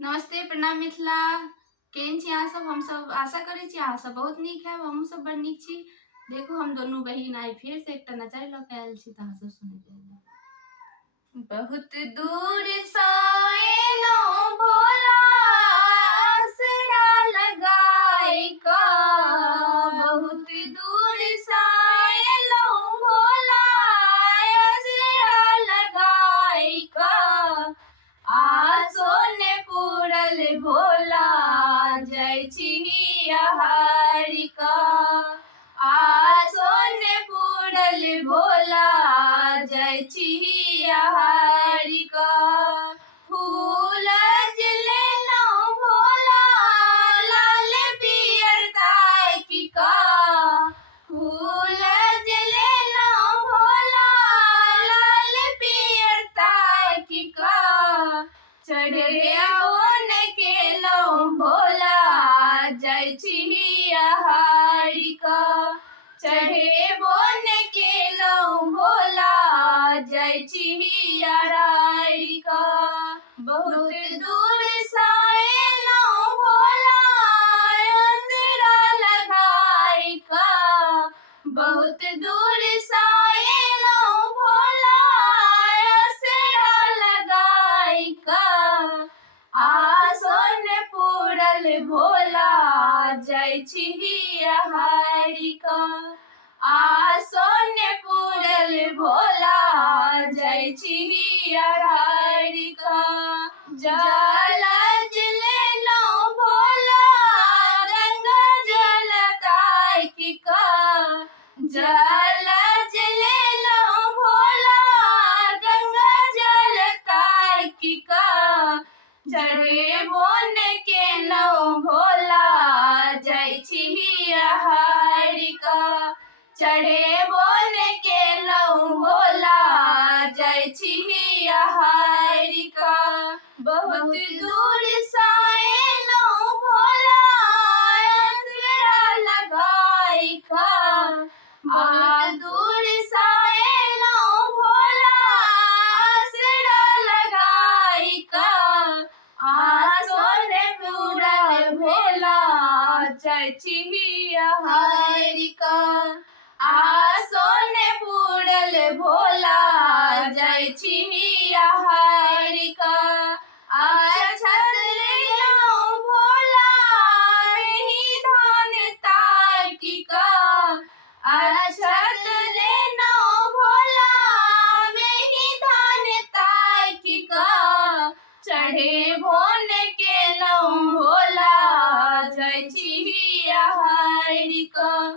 नमस्ते, प्रणाम मिथिला। केहन छी अहाँ सब? हम सब आशा करै छी अहाँ सब बहुत नीक हैब। हमहूँ सब बड़ नीक छी। देखू हम दोनों बहिन आइ फिर से एकटा नचारी लऽ के आयल छी तऽ अहाँ सब सुनैत बहुत दूर सँ एलहुँ भोला आसरा लगाइ कऽ, बहुत दूर सँ एलहुँ भोला आसरा लगाइ कऽ। आसो ने पूरल भोला जाइ छी आहारी कऽ, आसो ने पूरल भोला जाइ छी आहारी कऽ। फूल लेलहुँ भोला लाल पियर ताकि कऽ, फूल लेलहुँ भोला लाल पियर ताकि कऽ। चढ़ेबो ने केलहुँ भोला जाइ छी आहारी कऽ, चढ़ेबो ने केलहुँ भोला जाइ छी आहारी कऽ। बहुत दूर सँ एलहुँ भोला आसरा लगाइ कऽ, बहुत दूर सँ एलहुँ भोला आसरा लगाइ कऽ। आसो ने पूरल भोला जाइ छी आहारी कऽ, आसो ने पूरल भोला जाइ छी आहारी कऽ। जल लेलहुँ भोला गंगा जल ताकि कऽ, जल लेलहुँ भोला गंगा जल ताकि कऽ। चढ़ेबो ने केलहुँ भोला जाइ छी आहारी कऽ, चढ़ेबो ने केलहुँ भोला जाइ छी आहारी कऽ। बहुत दूर सँ एलहुँ भोला आसरा लगाइ कऽ, बहुत दूर सँ एलहुँ भोला आसरा लगाइ कऽ। आसो ने पूरल भोला जाइ छी आहारी कऽ, आसो ने पूरल भोला जाइ छी आहारी कऽ। अक्षत लेलहुँ भोला मेही धान ताकि कऽ, अक्षत लेलहुँ भोला मेही धान ताकि कऽ। चढ़ेबो ने केलहुँ भोला जाइ छी आहारी कऽ,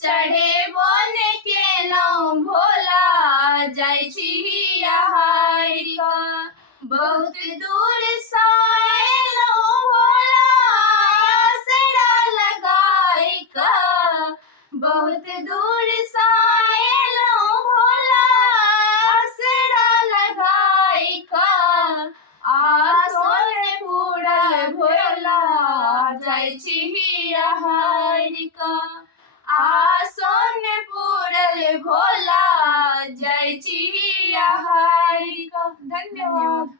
चढ़ेबो ने केलहुँ भोला जाइ छी आहारी कऽ। बहुत दूर सँ एलहुँ भोला आसरा लगाइ कऽ, बहुत दूर सँ एलहुँ भोला आसरा लगाइ कऽ। आसो ने पूरल भोला जाइ छी आहारी कऽ, आसो ने पूरल भोला जाइ छी आहारी कऽ। धन्यवाद।